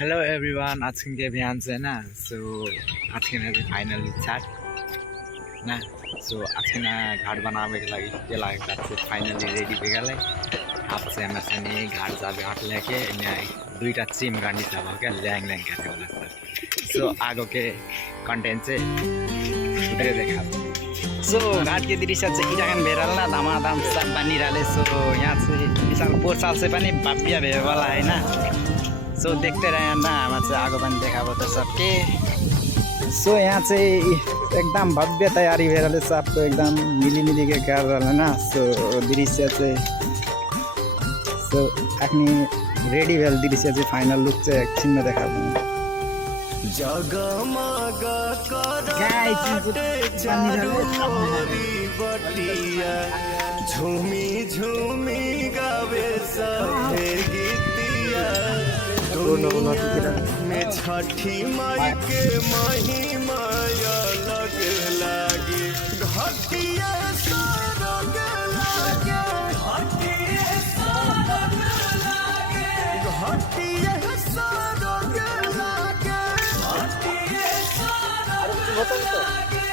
Hello everyone, आज के बिहान से ना सो आज के ना फाइनली छाट ना सो आज के ना घाट बनावे के लगी के लागे घाट से फाइनली रेडी हो गए। आप से हम से घाट जाबे घाट लेके दुईटा चिम गाड़ी सब क्या लैंग लैंग करते वाला सर। सो आगो के कंटेंट से उतरे देखा। सो घाट के दृश्य चाहिँ इराकन भेराल ना धमाधम सब बनिरहले। सो यहाँ चाहिँ विशाल पोहोर साल से पनि भव्य भेवे वाला है ना। सो देखते रहे ना हमारे से आगो पनि देखाबो तो सबके। सो यहाँ चाहिँ एकदम भव्य तैयारी भेराले सबको एकदम मिली के कर रहा है ना। सो दृश्य चाहिँ सो आफ्नी रेडी भेल दृश्य चाहिँ फाइनल लुक चाहिँ एकछिन में देखाबो। जगमग झूमी झूमी गावे सभे गीतिया में छठी माई के महिमा अलग लागे। घटिया सरग लागे, घटिया सरग लागे, घटिया सरग लागे, घटिया सरग लागे।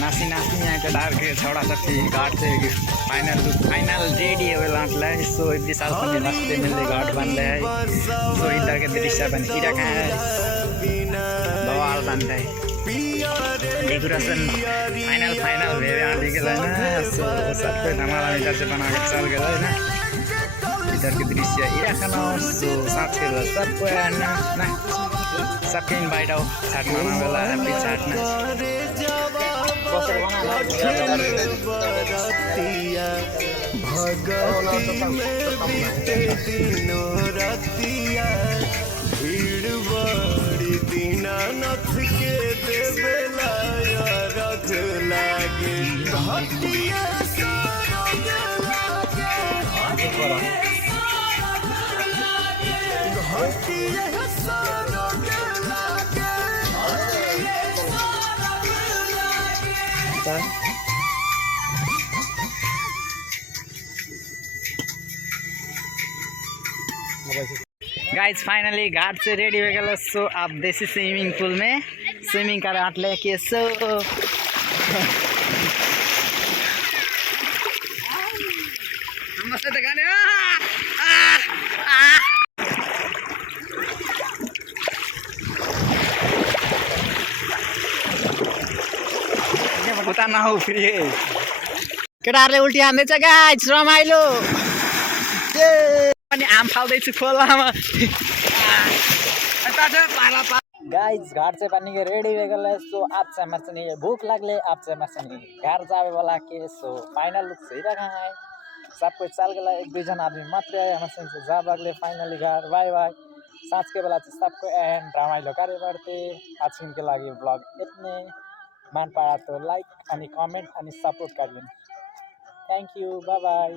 नासी नासी यहाँ के डार के छोड़ा सकी घाट से फाइनल रेडी है लाटला। सो विशाल पनि मस्ते मिलते घाट बन रहे है। सो इधर के दृश्य बन इरा कहाँ है बवाल बन रहा है। डेकोरेशन फाइनल भेवे आने के लिए ना। सो सबको हमारा इधर से बना के चल गया है ना। इधर के दृश्य इरा खाना। सो साथ के सबको ना सबके इनवाइट आओ छठ मनाने वाला हैप्पी छठ ना। भगती में बीते दिनों रातिया भीड़ बड़ी दीनानाथ के देवेला रख लागे। घटिया सरग लागे, घटिया सरग लागे, गाइस फाइनली घाट से रेडी हो गया। सो आप देसी स्विमिंग पूल में स्विमिंग कर आट लेके। सो पता ना हो फिर केटाहरूले उल्टी हान्दैछ गाइस रमाइलो। अनि आम फाल्दैछु खोलामा गाइस घाट से पानी के रेडी हो गए। सो आप से हमारे नहीं भूख लगले आप से हमारे नहीं घर जावे वाला के। सो फाइनल लुक सही रखा है सबको चल गया। एक दो जन आदमी मात्र है हमारे से जा बगले फाइनली घर बाय बाय। साँझ के बेला सबको एंड रमाइलो करे पड़ते। आज के लागि ब्लॉग इतने मन पाया तो लाइक अनि कमेंट अनि सपोर्ट करिए। Thank you bye bye.